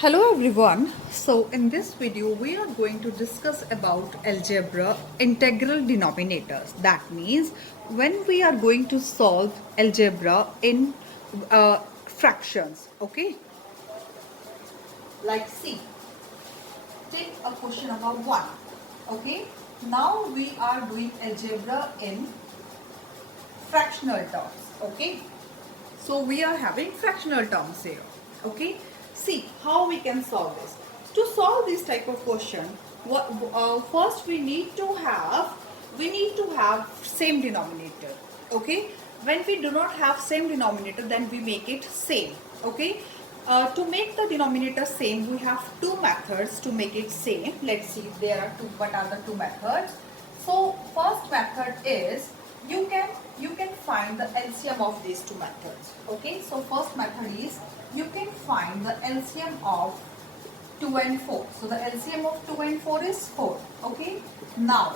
Hello everyone. So in this video we are going to discuss about algebra integral denominators. That means when we are going to solve algebra in fractions. Okay. Like see, take a question number 1. Okay. Now we are doing algebra in fractional terms. Okay. So we are having fractional terms here. Okay. See how we can solve this. To solve this type of question, first we need to have same denominator. Okay. When we do not have same denominator, then we make it same. Okay. To make the denominator same, we have two methods to make it same. Let's see if there are two. What are the two methods? So first method is you can find the LCM of these two methods. Okay, so first method is you can find the LCM of 2 and 4. So the LCM of 2 and 4 is 4. Okay, now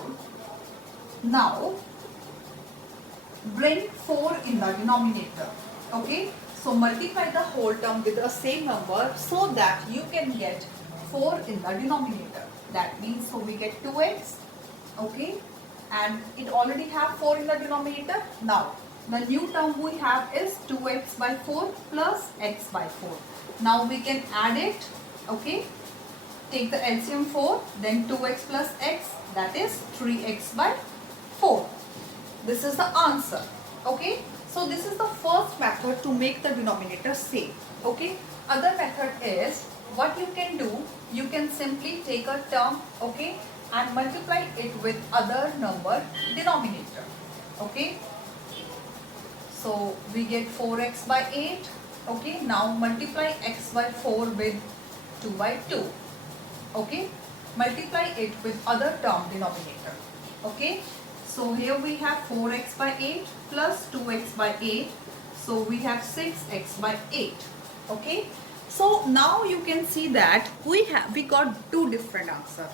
bring 4 in the denominator. Okay, so multiply the whole term with the same number so that you can get 4 in the denominator. That means so we get 2x. Okay, and it already have 4 in the denominator. Now the new term we have is 2x by 4 plus x by 4. Now we can add it. Okay, take the LCM 4, then 2x plus x, that is 3x by 4. This is the answer. Okay, so this is the first method to make the denominator same. Okay, other method is what you can do, you can simply take a term, okay, and multiply it with other number denominator. Okay, so we get 4x by 8. Okay, now multiply x by 4 with 2 by 2. Okay, multiply it with other term denominator. Okay, so here we have 4x by 8 plus 2x by 8. So we have 6x by 8. Okay, so now you can see that we got two different answers.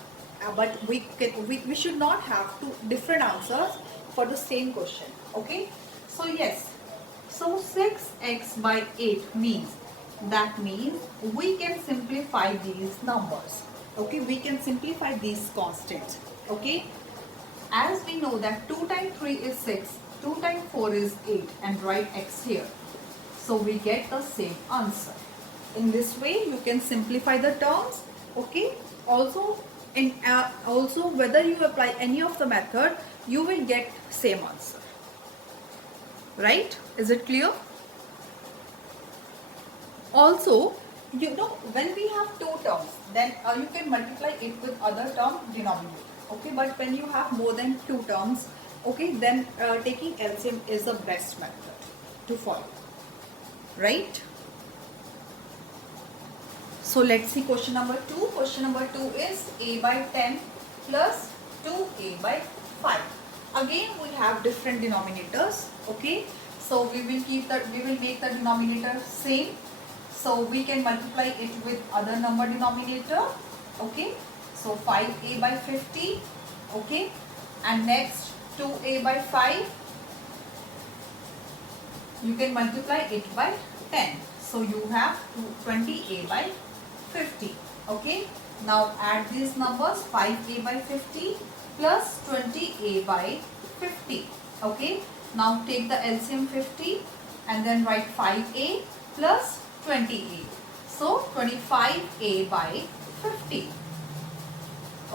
But we should not have two different answers for the same question. Okay, so yes, so 6x by 8 means we can simplify these numbers. Okay, we can simplify these constants. Okay, as we know that 2 times 3 is 6, 2 times 4 is 8, and write x here. So we get the same answer. In this way you can simplify the terms. Okay, also whether you apply any of the method, you will get same answer. Right? Is it clear? Also, you know, when we have two terms, then you can multiply it with other term denominator. Okay, but when you have more than two terms, okay, then taking LCM is the best method to follow. Right? So let's see question number 2. Question number 2 is a by 10 plus 2a by 5. Again we have different denominators. Okay, so we will make the denominator same. So we can multiply it with other number denominator. Okay, so 5a by 50. Okay, and next 2a by 5. You can multiply it by 10. So you have 20a by 50. Okay, now add these numbers, 5a by 50 plus 20a by 50. Okay, now take the LCM 50 and then write 5a plus 20a. So 25a by 50.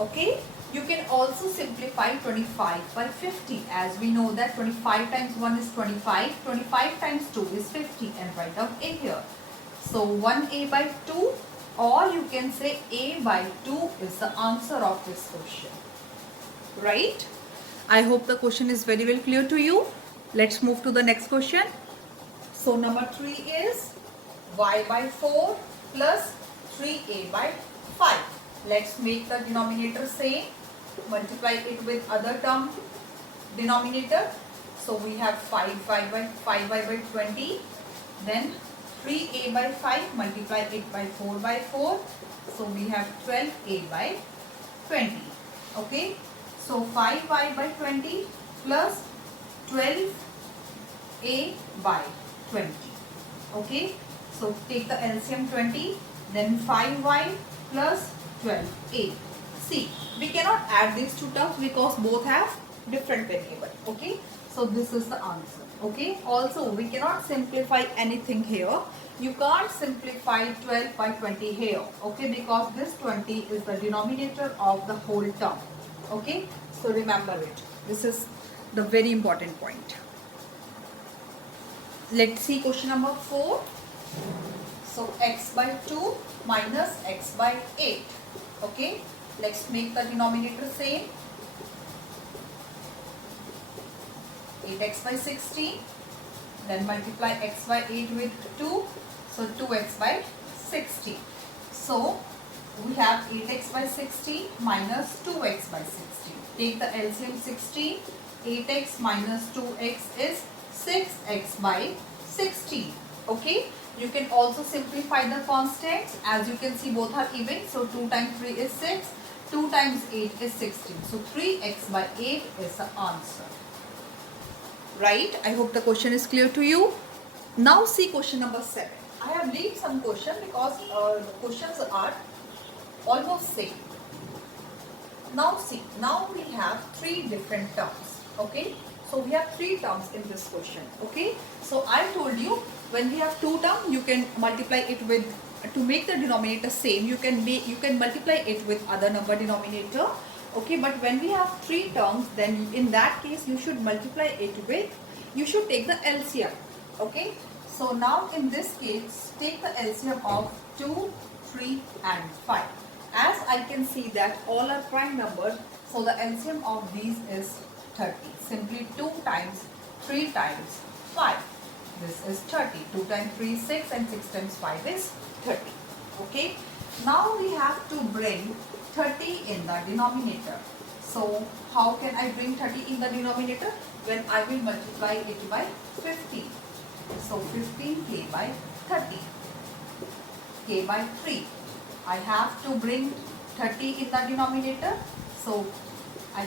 Okay, you can also simplify 25 by 50, as we know that 25 times 1 is 25, 25 times 2 is 50, and write down a here. So 1a by 2, or you can say a by 2 is the answer of this question. Right? I hope the question is very well clear to you. Let's move to the next question. So number 3 is y by 4 plus 3a by 5. Let's make the denominator same. Multiply it with other term denominator. So we have 5y by 20. Then 3a by 5, multiply it by 4 by 4. So we have 12a by 20. Okay, so 5y by 20 plus 12a by 20. Okay, so take the LCM 20. then 5y plus 12a. See, we cannot add these two terms because both have different variable. Okay, so this is the answer. Okay, also we cannot simplify anything here. You can't simplify 12 by 20 here. Okay, because this 20 is the denominator of the whole term. Okay, so remember it. This is the very important point. Let's see question number 4. So x by 2 minus x by 8. Okay, let's make the denominator same. 8x by 16. Then multiply x by 8 with 2. So 2x by 60. So we have 8x by 60 minus 2x by 60. Take the LCM 16. 8x minus 2x is 6x by 16. Okay. You can also simplify the constants. As you can see, both are even. So 2 times 3 is 6. 2 times 8 is 16. So 3x by 8 is the answer. Right? I hope the question is clear to you. Now see question number 7. I have leave some question because the questions are almost same. Now see, now we have 3 different terms. Okay, so we have 3 terms in this question. Okay, so I told you when we have 2 terms, you can multiply it with, to make the denominator same, you can multiply it with other number denominator. Okay, but when we have 3 terms, then in that case you should multiply it with, you should take the LCM. Okay, so now in this case, take the LCM of 2, 3 and 5. As I can see that all are prime numbers, so the LCM of these is 30. Simply 2 times 3 times 5. This is 30. 2 times 3 is 6 and 6 times 5 is 30. Okay. Now we have to bring 30 in the denominator. So how can I bring 30 in the denominator? When I will multiply it by 15. So 15k by 30. K by 3. I have to bring 30 in the denominator. So I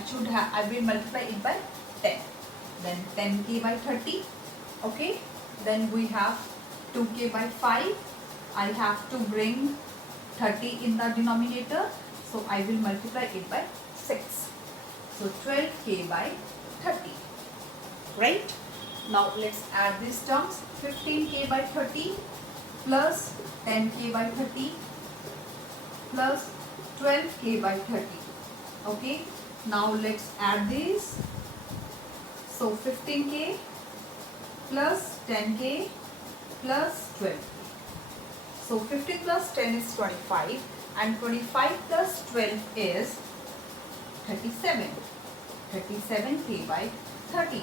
will multiply it by 10. Then 10k by 30. Okay. Then we have 2k by 5. I have to bring 30 in the denominator. So I will multiply it by 6. So 12k by 30. Right? Now let's add these terms. 15k by 30 plus 10k by 30 plus 12k by 30. Okay. Now let's add these. So 15k plus 10k plus 12k. So 15 plus 10 is 25 and 25 plus 12 is 37. 37k by 30.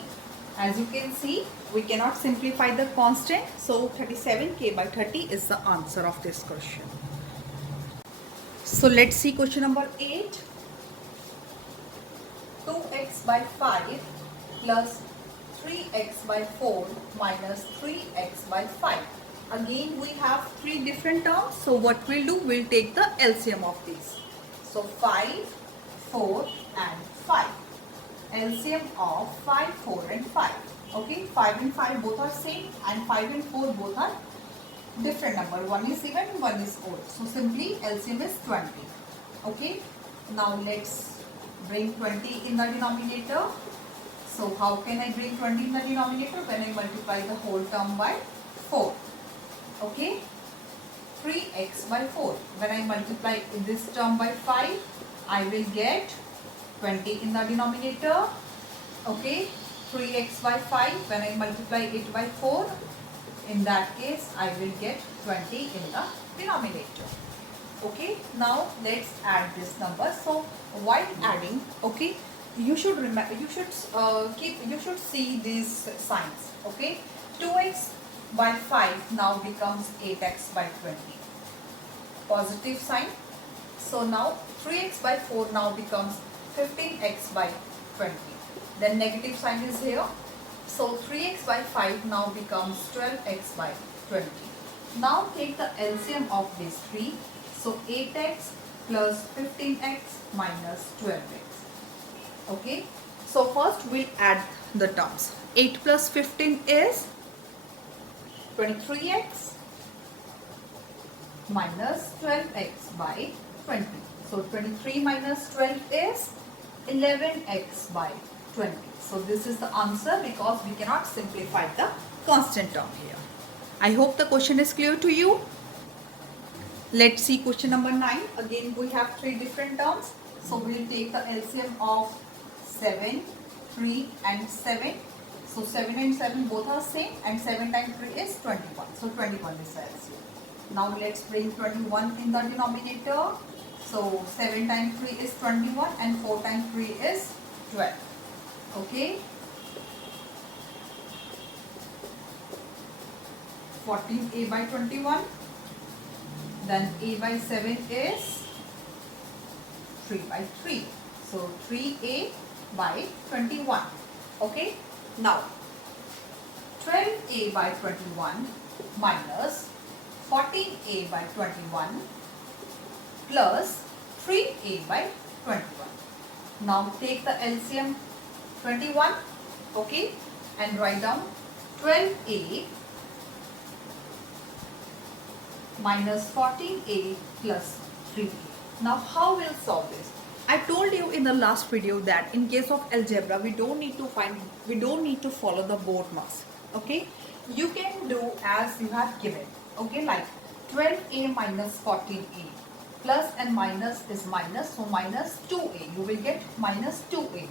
As you can see, we cannot simplify the constant. So 37k by 30 is the answer of this question. So let's see question number 8. 2x by 5 plus 3x by 4 minus 3x by 5. Again we have 3 different terms. So what we'll do, we'll take the LCM of these. So 5, 4 and 5. LCM of 5, 4 and 5. Okay, 5 and 5 both are same and 5 and 4 both are different number. One is even, one is odd. So simply LCM is 20. Okay, now let's bring 20 in the denominator. So how can I bring 20 in the denominator? When I multiply the whole term by 4. Okay, 3x by 4. When I multiply this term by 5, I will get 20 in the denominator. Okay, 3x by 5. When I multiply it by 4, in that case I will get 20 in the denominator. Okay, now let's add this number. So while adding, okay, you should remember, you should see these signs. Okay, 2x by 5 now becomes 8x by 20. Positive sign. So now 3x by 4 now becomes 15x by 20. Then negative sign is here. So 3x by 5 now becomes 12x by 20. Now take the LCM of these 3. So 8x plus 15x minus 12x. Okay. So first we'll add the terms. 8 plus 15 is 23x minus 12x by 20. So 23 minus 12 is 11x by 20. So this is the answer because we cannot simplify the constant term here. I hope the question is clear to you. Let's see question number 9. Again we have three different terms. So we will take the LCM of 7, 3 and 7. So 7 and 7 both are same and 7 times 3 is 21. So 21 is the LCM. Now let's bring 21 in the denominator. So 7 times 3 is 21 and 4 times 3 is 12. Okay. 14a by 21. Then a by 7 is 3 by 3. So 3a by 21. Okay. Now 12a by 21 minus 14a by 21 plus 3a by 21. Now take the LCM 21, okay, and write down 12a minus 14a plus 3a. Now how we'll solve this? I told you in the last video that in case of algebra we don't need to follow the board marks. Okay, you can do as you have given. Okay, like 12a minus 14a, plus and minus is minus, so minus 2a, you will get minus 2a,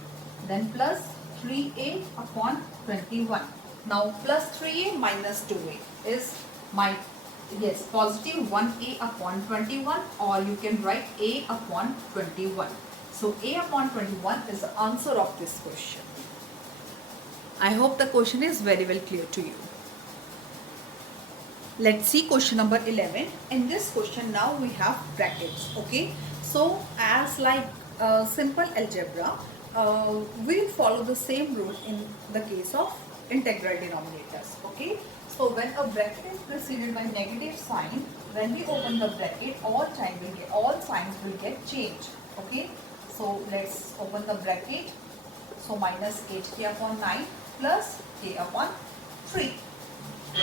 then plus 3a upon 21. Now plus 3a minus 2a is positive 1a upon 21, or you can write a upon 21. So a upon 21 is the answer of this question. I hope the question is very well clear to you. Let's see question number 11. In this question now we have brackets. Okay, so as like simple algebra, we will follow the same rule in the case of integral denominators. Okay, so when a bracket is preceded by negative sign, when we open the bracket, all signs will get changed. Okay, so let's open the bracket. So minus 8k upon 9 plus k upon 3.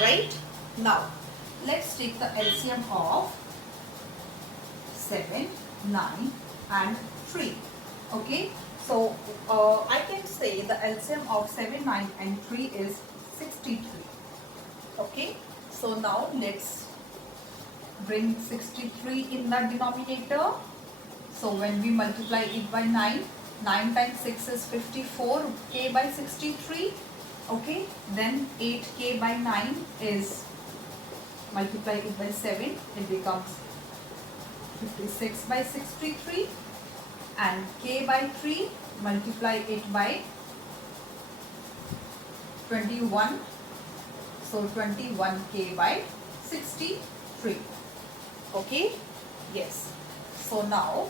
Right? Now let's take the LCM of 7, 9 and 3. Okay, so I can say the LCM of 7, 9 and 3 is 63. Okay, so now let's bring 63 in the denominator. So when we multiply it by 9, 9 times 6 is 54, k by 63. Okay, then 8k by 9 is, multiply it by 7, it becomes 56 by 63, and k by 3, multiply it by 21, so 21k by 63. Okay, yes. So now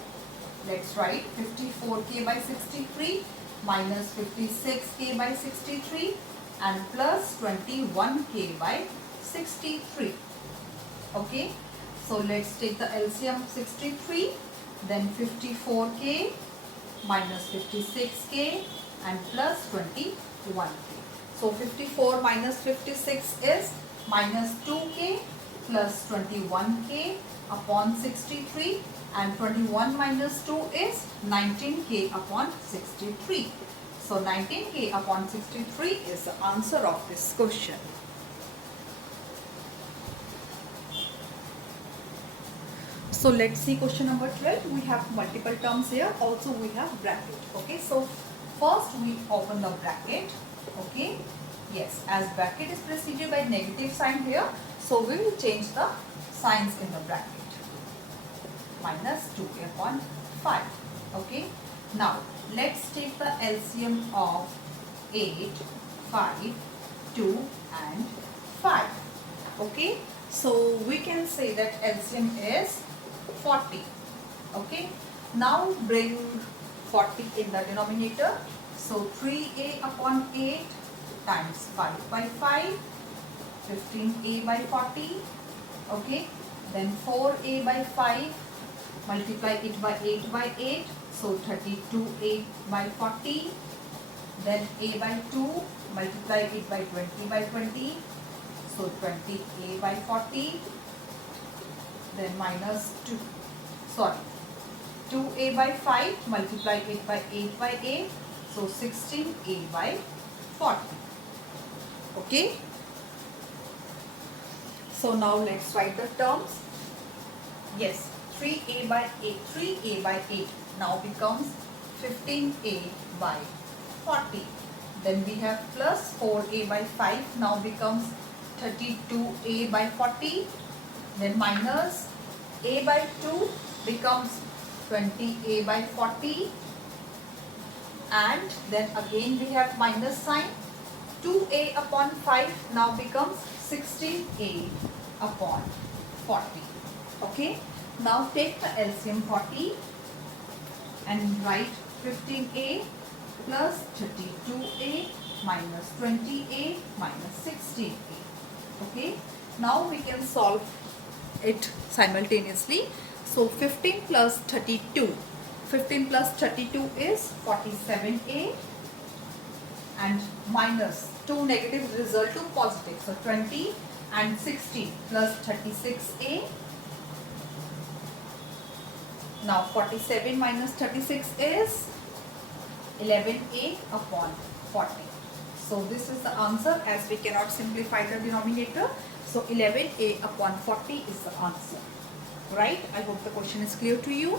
let's write 54k by 63 minus 56k by 63 and plus 21k by 63. Okay, so let's take the LCM 63, then 54k minus 56k and plus 21k. So 54 minus 56 is minus 2k plus 21k upon 63, and 21 minus 2 is 19k upon 63. So 19k upon 63 is the answer of this question. So let's see question number 12. We have multiple terms here. Also we have bracket. Okay, so first we open the bracket. Okay, yes, as bracket is preceded by negative sign here, so we will change the signs in the bracket. Minus 2k upon 5. Okay, now let's take the LCM of 8, 5, 2 and 5. Okay, so we can say that LCM is 40. Okay, now bring 40 in the denominator. So 3a upon 8 times 5 by 5, 15a by 40. Okay, then 4a by 5, multiply it by 8 by 8, so 32a by 40. Then a by 2, multiply it by 20 by 20, so 20a by 40. then minus 2, sorry, 2a by 5, multiply it by 8 by 8, so 16a by 40. Okay. So now let's write the terms. Yes, 3a by 8 now becomes 15a by 40. Then we have plus 4a by 5 now becomes 32a by 40. Then minus a by 2 becomes 20a by 40. And then again we have minus sign. 2a upon 5 now becomes 16a upon 40. Okay. Now take the LCM 40 and write 15a plus 32a minus 20a minus 16a. Okay. Now we can solve it simultaneously. So 15 plus 32. 15 plus 32 is 47a and minus 2 negative result to positive. So 20 and 16 plus 36a. Now 47 minus 36 is 11a upon 40. So this is the answer, as we cannot simplify the denominator. So 11a upon 40 is the answer. Right? I hope the question is clear to you.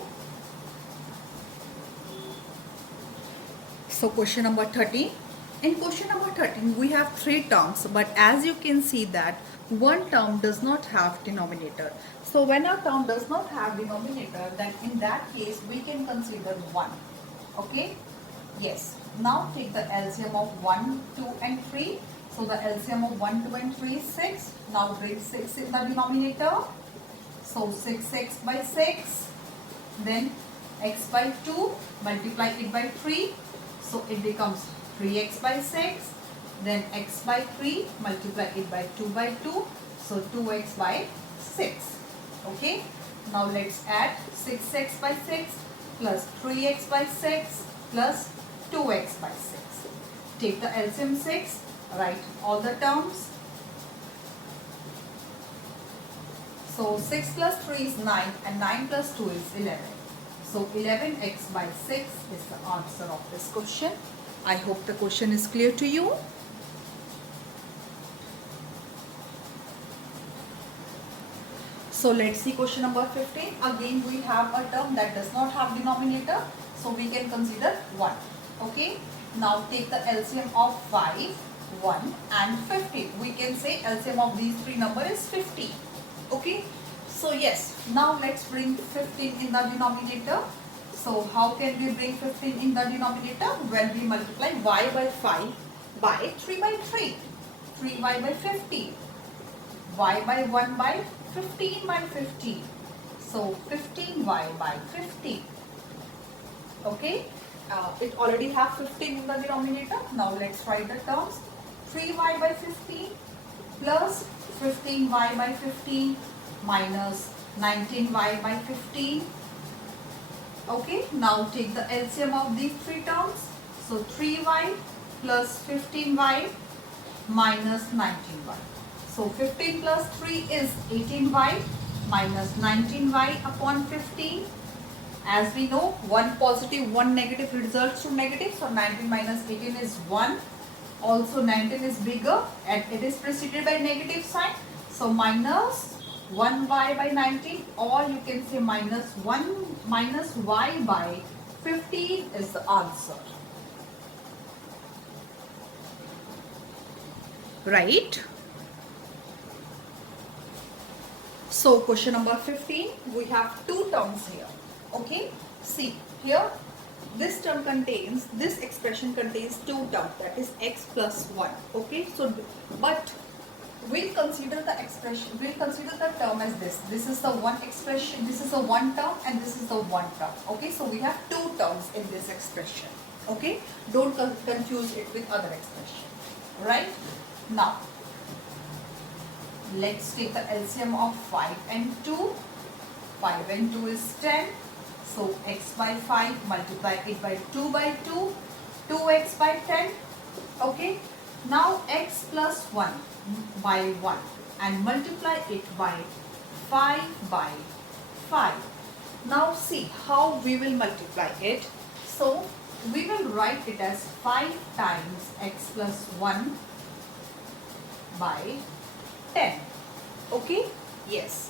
So question number 13. In question number 13, we have 3 terms, but as you can see that one term does not have denominator. So when a term does not have denominator, then in that case we can consider 1. Okay? Yes. Now take the LCM of 1, 2 and 3. So the LCM of 1, 2 and 3 is 6. Now bring 6 in the denominator. So 6x by 6. Then x by 2. Multiply it by 3. So it becomes 3x by 6. Then x by 3. Multiply it by 2 by 2. So 2x by 6. Okay. Now let's add 6x by 6 plus 3x by 6 plus 2x by 6. Take the LCM 6. Write all the terms. So 6 plus 3 is 9 and 9 plus 2 is 11. So 11x by 6 is the answer of this question. I hope the question is clear to you. So let's see question number 15. Again we have a term that does not have denominator. So we can consider 1. Okay. Now take the LCM of 5, 1 and 15. We can say LCM of these 3 numbers is 50. Okay. So yes, now let's bring 15 in the denominator. So how can we bring 15 in the denominator? When we multiply y by 5 by 3 by 3. 3y by 15. Y by 1 by 15 by 15. So 15y by 15. Okay. It already have 15 in the denominator. Now let's write the terms. 3y by 15 plus 15y by 15 minus 19y by 15. Okay, now take the LCM of these 3 terms. So 3y plus 15y minus 19y. So 15 plus 3 is 18y minus 19y upon 15. As we know, 1 positive, 1 negative results to negative. So 19 minus 18 is 1. Also 19 is bigger and it is preceded by negative sign. So minus 1y by 19, or you can say minus 1 minus y by 15 is the answer. Right? So question number 15, we have 2 terms here. Okay, see here, this term contains, this expression contains 2 terms, that is x plus 1. Okay, so but we'll consider the expression, we'll consider the term as this. This is the one expression, this is the one term and this is the one term. Okay, so we have 2 terms in this expression. Okay, don't confuse it with other expression. Right? Now, let's take the LCM of 5 and 2. 5 and 2 is 10. So x by 5 multiply it by 2 by 2. 2x by 10. Okay. Now x plus 1 by 1 and multiply it by 5 by 5. Now see how we will multiply it. So we will write it as 5 times x plus 1 by 10. Okay? Yes.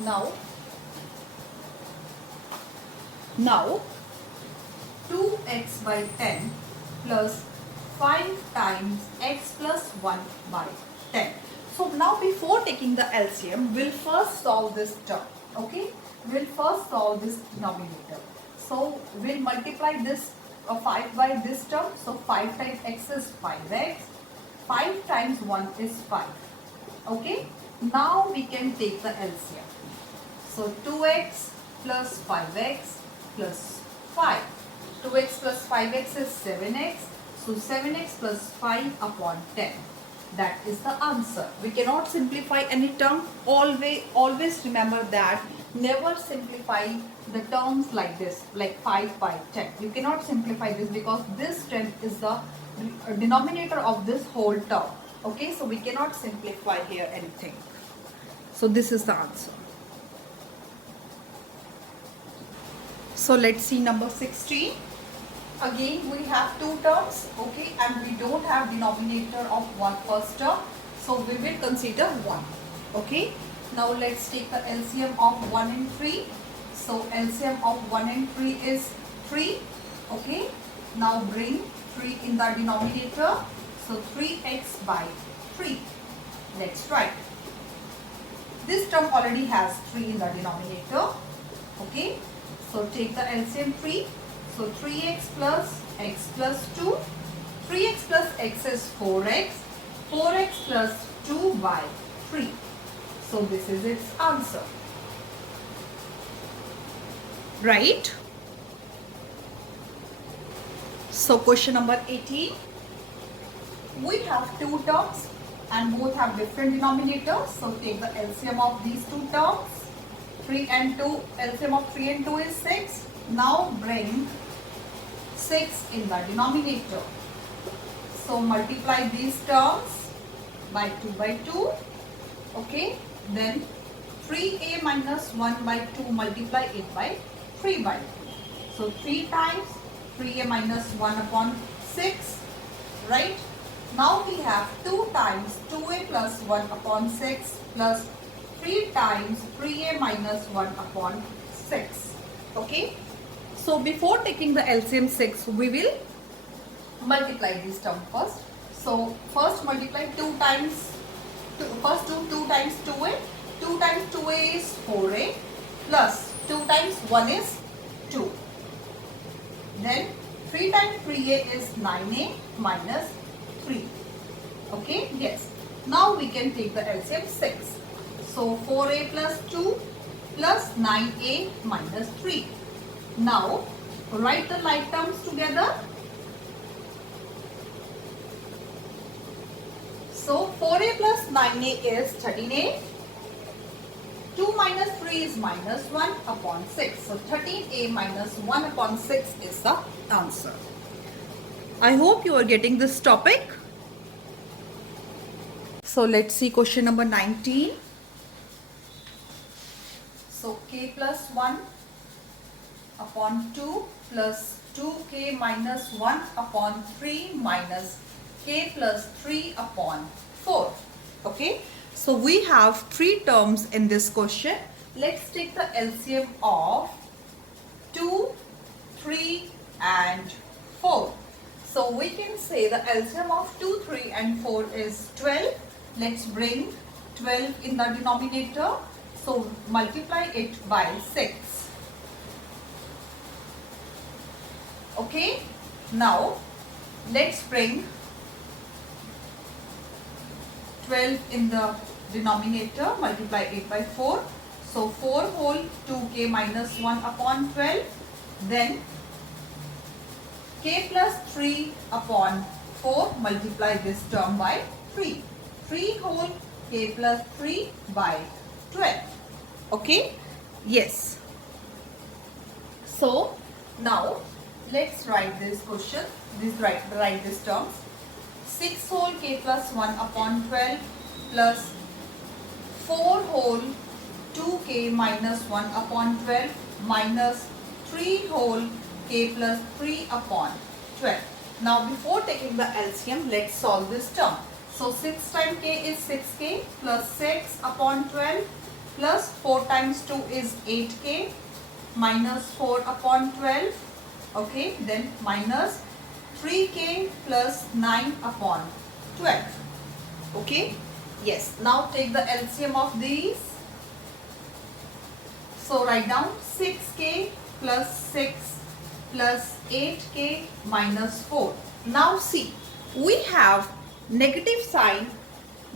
Now 2x by 10 plus 5 times x plus 1 by 10. So now before taking the LCM, we'll first solve this term. Okay? We'll first solve this denominator. So we'll multiply this 5 by this term. So 5 times x is 5x. 5 times 1 is 5. Okay? Now we can take the LCM. So 2x plus 5x plus 5. 2x plus 5x is 7x. So 7x plus 5 upon 10. That is the answer. We cannot simplify any term. Always remember that. Never simplify the terms like this, like 5 by 10. You cannot simplify this because this 10 is the denominator of this whole term. Okay, so we cannot simplify here anything. So this is the answer. So let's see number 16. Again we have two terms, okay, and we don't have denominator of one first term, so we will consider 1. Okay, now let's take the LCM of 1 and 3. So LCM of 1 and 3 is 3. Okay, now bring 3 in the denominator, so 3x by 3. Let's write. This term already has 3 in the denominator. Okay, so take the LCM 3. So 3x plus x plus 2. 3x plus x is 4x. 4x plus 2 by 3. So this is its answer. Right? So question number 18. We have two terms and both have different denominators. So take the LCM of these two terms. 3 and 2. LCM of 3 and 2 is 6. Now bring 6 in the denominator. So multiply these terms by 2 by 2. Okay. Then 3a minus 1 by 2, multiply it by 3 by 2. So 3 times 3a minus 1 upon 6. Right. Now we have 2 times 2a plus 1 upon 6 plus 3 times 3a minus 1 upon 6. Okay. So before taking the LCM 6, we will multiply this term first. So first multiply 2 times, first do 2 times 2a. 2 times 2a is 4a plus 2 times 1 is 2. Then 3 times 3a is 9a minus 3. Okay, yes. Now we can take the LCM 6. So 4a plus 2 plus 9a minus 3. Now write the like terms together. So 4a plus 9a is 13a. 2 minus 3 is minus 1 upon 6. So 13a minus 1 upon 6 is the answer. I hope you are getting this topic. So let's see question number 19. So k plus 1 upon 2 plus 2k minus 1 upon 3 minus k plus 3 upon 4. Okay. So we have 3 terms in this question. Let's take the LCM of 2, 3 and 4. So we can say the LCM of 2, 3 and 4 is 12. Let's bring 12 in the denominator. So multiply it by 6. Okay. Now let's bring 12 in the denominator, multiply it by 4. So 4 whole 2k minus 1 upon 12. Then k plus 3 upon 4, multiply this term by 3. 3 whole k plus 3 by 12. Okay? Yes. So now let's write this question. Write this terms. 6 whole k plus 1 upon 12 plus 4 whole 2k minus 1 upon 12 minus 3 whole k plus 3 upon 12. Now before taking the LCM, let's solve this term. So 6 times k is 6k plus 6 upon 12 plus 4 times 2 is 8k minus 4 upon 12. Okay, then minus 3k plus 9 upon 12. Okay, yes. Now take the LCM of these. So write down 6k plus 6 plus 8k minus 4. Now see, we have negative sign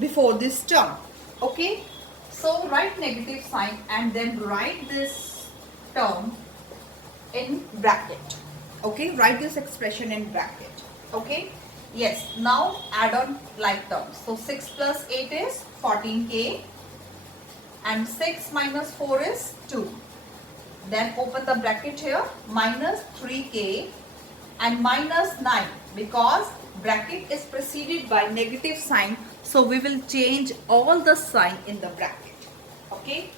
before this term. Okay, so write negative sign and then write this term in bracket. Okay, write this expression in bracket. Okay, yes. Now add on like terms. So 6 plus 8 is 14k and 6 minus 4 is 2. Then open the bracket here, minus 3k and minus 9, because bracket is preceded by negative sign, so we will change all the sign in the bracket. Okay,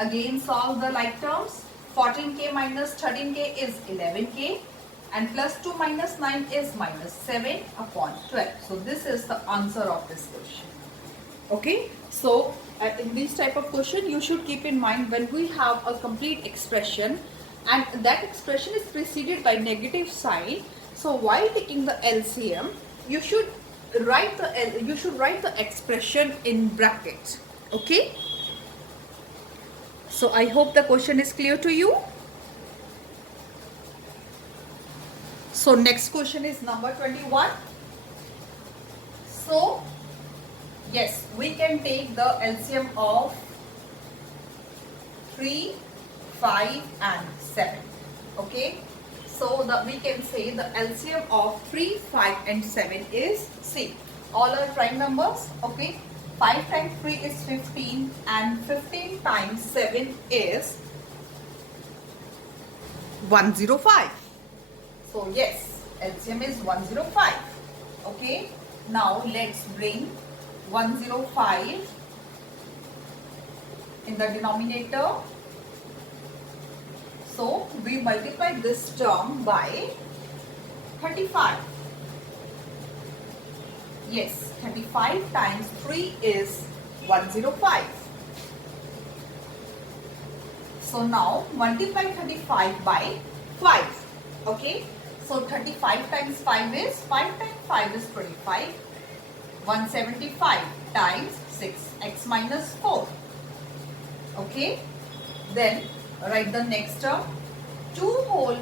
again solve the like terms. 14k minus 13k is 11k and plus 2 minus 9 is minus 7 upon 12. So this is the answer of this question. Okay, so in this type of question you should keep in mind, when we have a complete expression and that expression is preceded by negative sign, so while taking the LCM you should write the expression in brackets. Okay, so I hope the question is clear to you. So next question is number 21. So yes, we can take the LCM of 3, 5 and 7. Okay, so we can say the LCM of 3, 5 and 7 is, see, all are prime numbers. Okay, 5 times 3 is 15 and 15 times 7 is 105. So yes, LCM is 105. Okay, now let's bring 105 in the denominator. So we multiply this term by 35. Yes, 35 times 3 is 105. So now multiply 35 by 5. Okay, so 35 times 5 is, 5 times 5 is 25. 175 times 6x minus 4. Okay, then write the next term, 2 whole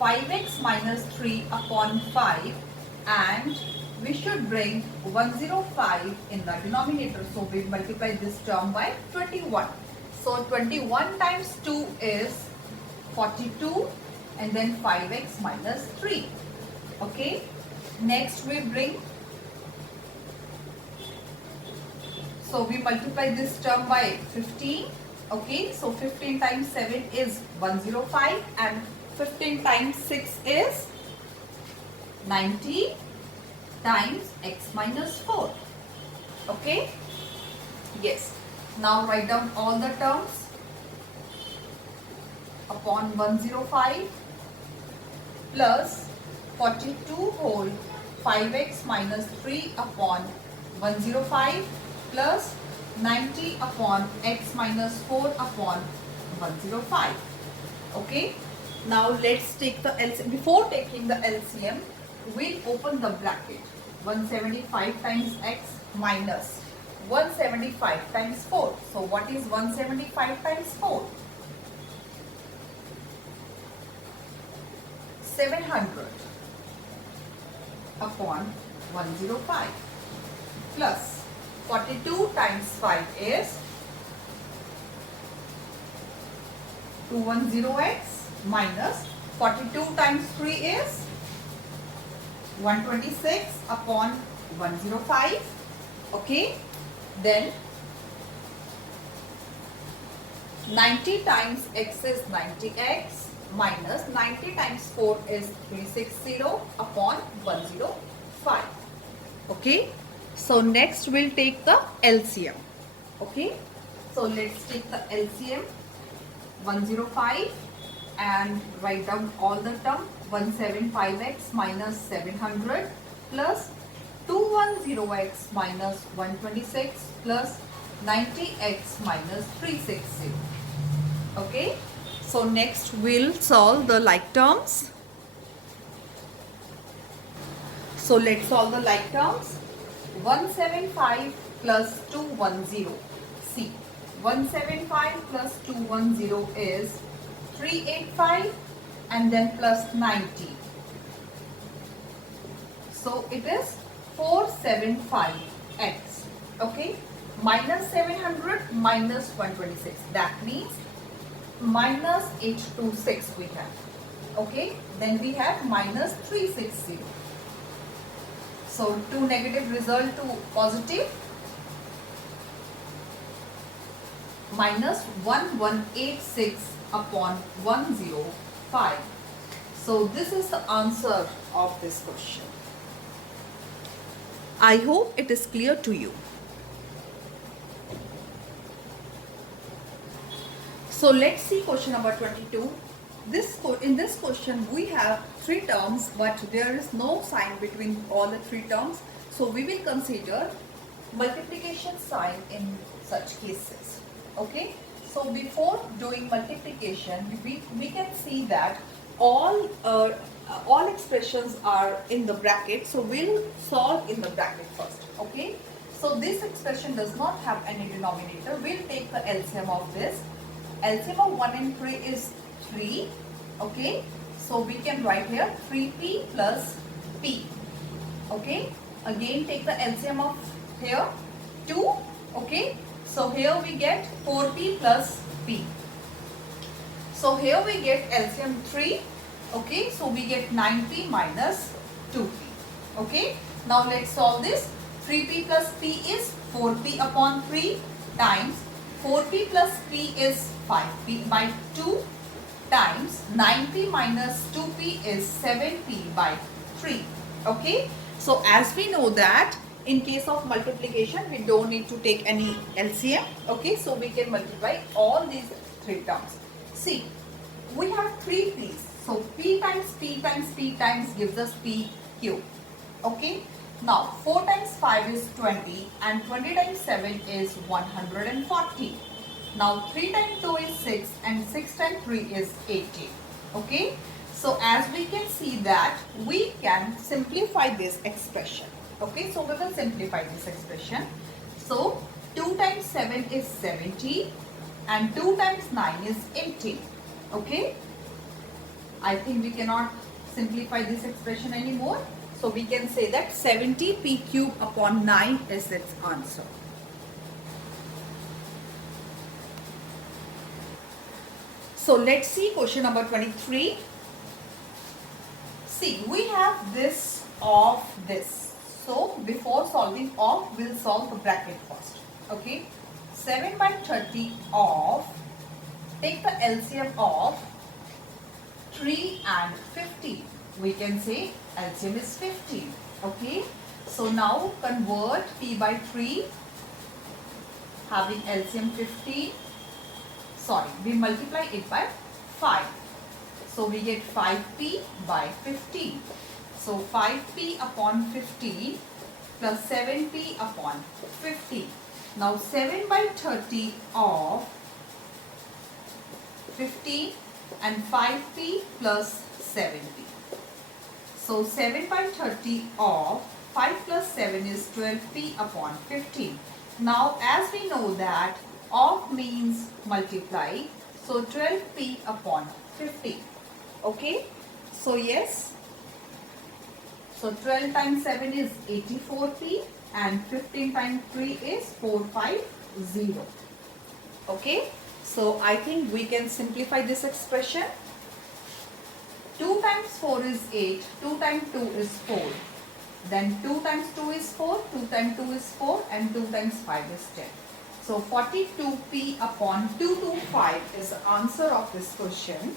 5x minus 3 upon 5, and we should bring 105 in the denominator. So we multiply this term by 21. So 21 times 2 is 42 and then 5x minus 3. Okay, next we bring, so we multiply this term by 15. Okay, so 15 times 7 is 105 and 15 times 6 is 90 times x minus 4. Okay, yes. Now write down all the terms upon 105 plus 42 whole 5x minus 3 upon 105 plus 90 upon x minus 4 upon 105. Okay, now let's take the LCM. Before taking the LCM, we'll open the bracket. 175 times x minus 175 times 4. So what is 175 times 4? 700 upon 105 plus 42 times 5 is 210x minus 42 times 3 is 126 upon 105. Okay, then 90 times x is 90x minus 90 times 4 is 360 upon 105. Okay, so next we'll take the LCM. Okay, So let's take the LCM 105 and write down all the term. 175x minus 700 plus 210x minus 126 plus 90x minus 360. Okay. So next we'll solve the like terms. So let's solve the like terms. 175 plus 210. See, 175 plus 210 is 385 and then plus 90. So it is 475x. Okay. Minus 700 minus 126. That means minus 826 we have. Okay. Then we have minus 360. So two negative result to positive. Minus 1186 upon 105. So this is the answer of this question. I hope it is clear to you. So let's see question number 22. In this question we have three terms, but there is no sign between all the three terms. So we will consider multiplication sign in such cases. Okay. So before doing multiplication, we can see that all expressions are in the bracket. So we'll solve in the bracket first. Okay. So this expression does not have any denominator. We'll take the LCM of this. LCM of 1 and 3 is 3. Okay. So we can write here 3p plus p. Okay. Again take the LCM of here 2. Okay. So here we get 4p plus p. So here we get LCM 3. Okay. So we get 9p minus 2p. Okay. Now let's solve this. 3p plus p is 4p upon 3 times 4p plus p is 5p by 2 times 9p minus 2p is 7p by 3. Okay. So as we know that in case of multiplication we don't need to take any LCM. Okay. So we can multiply all these three terms. See, we have 3 p's. So p times p times p times gives us p cube. Okay. Now 4 times 5 is 20 and 20 times 7 is 140. Now 3 times 2 is 6 and 6 times 3 is 80. Okay. So as we can see that we can simplify this expression. Okay. So we will simplify this expression. So 2 times 7 is 70 and 2 times 9 is 80. Okay. I think we cannot simplify this expression anymore. So we can say that 70p cube upon 9 is its answer. So let's see question number 23. See, we have this of this. So before solving of, we'll solve the bracket first. Okay. 7 by 30 of, take the LCM of 3 and 50. We can say LCM is 50. Okay. So now convert p by 3 having LCM 50. Sorry, we multiply it by 5. So we get 5p by 15. So 5p upon 15 plus 7p upon 50. Now 7 by 30 of 15 and 5p plus 7p. So 7 by 30 of 5 plus 7 is 12p upon 15. Now as we know that of means multiply. So 12p upon 50. Okay. So yes. So 12 times 7 is 84p and 15 times 3 is 450. Okay. So I think we can simplify this expression. 2 times 4 is 8, 2 times 2 is 4. Then 2 times 2 is 4, 2 times 2 is 4 and 2 times 5 is 10. So 42p upon 225 is the answer of this question.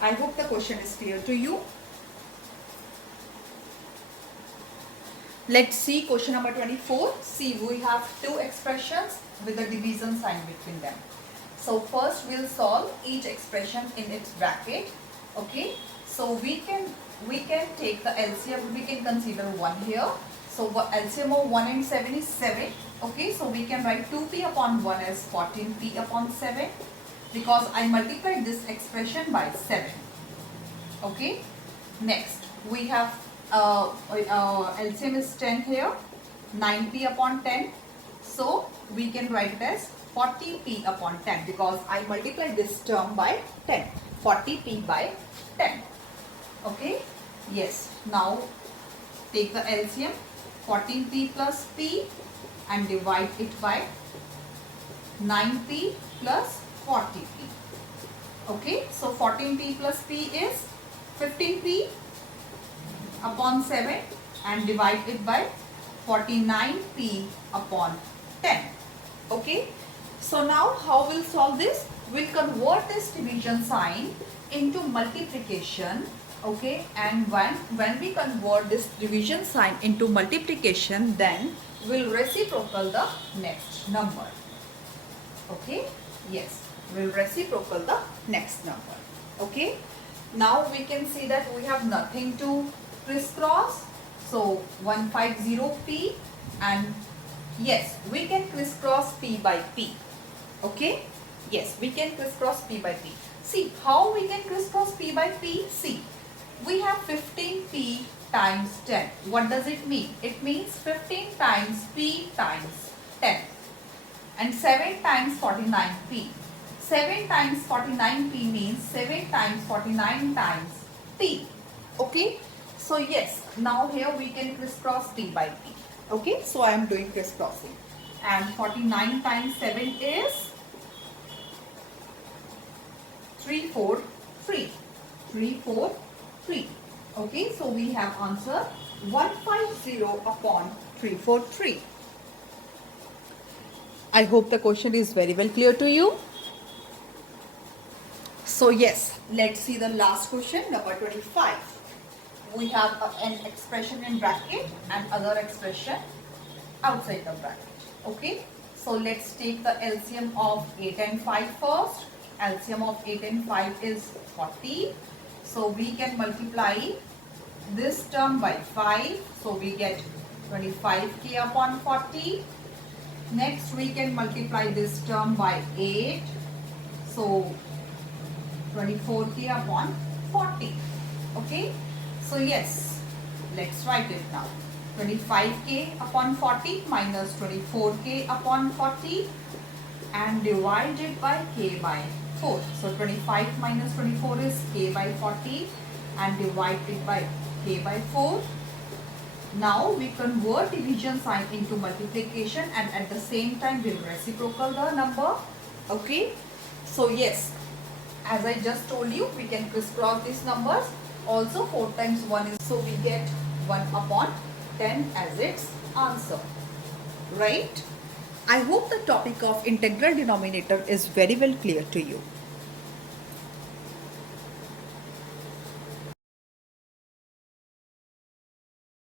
I hope the question is clear to you. Let's see question number 24. See, we have two expressions with a division sign between them. So first we'll solve each expression in its bracket. Okay. So we can take the LCM. We can consider 1 here. So LCM of 1 and 7 is 7. Okay. So we can write 2p upon 1 as 14p upon 7, because I multiplied this expression by 7. Okay. Next we have LCM is 10 here, 9p upon 10. So we can write it as 40p upon 10, because I multiplied this term by 10. 40p by 10. Okay. Yes. Now take the LCM, 14p plus p, and divide it by 9p plus 40p. Okay. So 14p plus p is 15p upon 7, and divide it by 49p upon 10. Okay. So now how we'll solve this? We'll convert this division sign into multiplication. Okay. And when we convert this division sign into multiplication, then we'll reciprocal the next number. Okay. Yes. We'll reciprocal the next number. Okay. Now we can see that we have nothing to crisscross. So 150p, and yes, we can crisscross p by p. Okay. Yes, we can crisscross p by p. See how we can crisscross p by p. See, we have 15p times 10. What does it mean? It means 15 times p times 10, and 7 times 49p. 7 times 49p means 7 times 49 times p. Okay. So yes, now here we can crisscross p by p. Okay. So I am doing crisscrossing, and 49 times 7 is 343. 343. Okay. So we have answer 150 upon 343. I hope the question is very well clear to you. So yes, let's see the last question, number 25. We have an expression in bracket and other expression outside the bracket. Okay. So let's take the LCM of 8 and 5 first. LCM of 8 and 5 is 40. So we can multiply this term by 5. So we get 25k upon 40. Next we can multiply this term by 8. So 24k upon 40. Okay. So yes, let's write it now. 25k upon 40 minus 24k upon 40, and divide it by k by 4. So 25 minus 24 is k by 40, and divide it by k by 4. Now we convert division sign into multiplication, and at the same time we'll reciprocal the number. Okay. So yes, as I just told you, we can crisscross these numbers. Also 4 times 1 is, so we get 1 upon 10 as its answer. Right? I hope the topic of integral denominator is very well clear to you.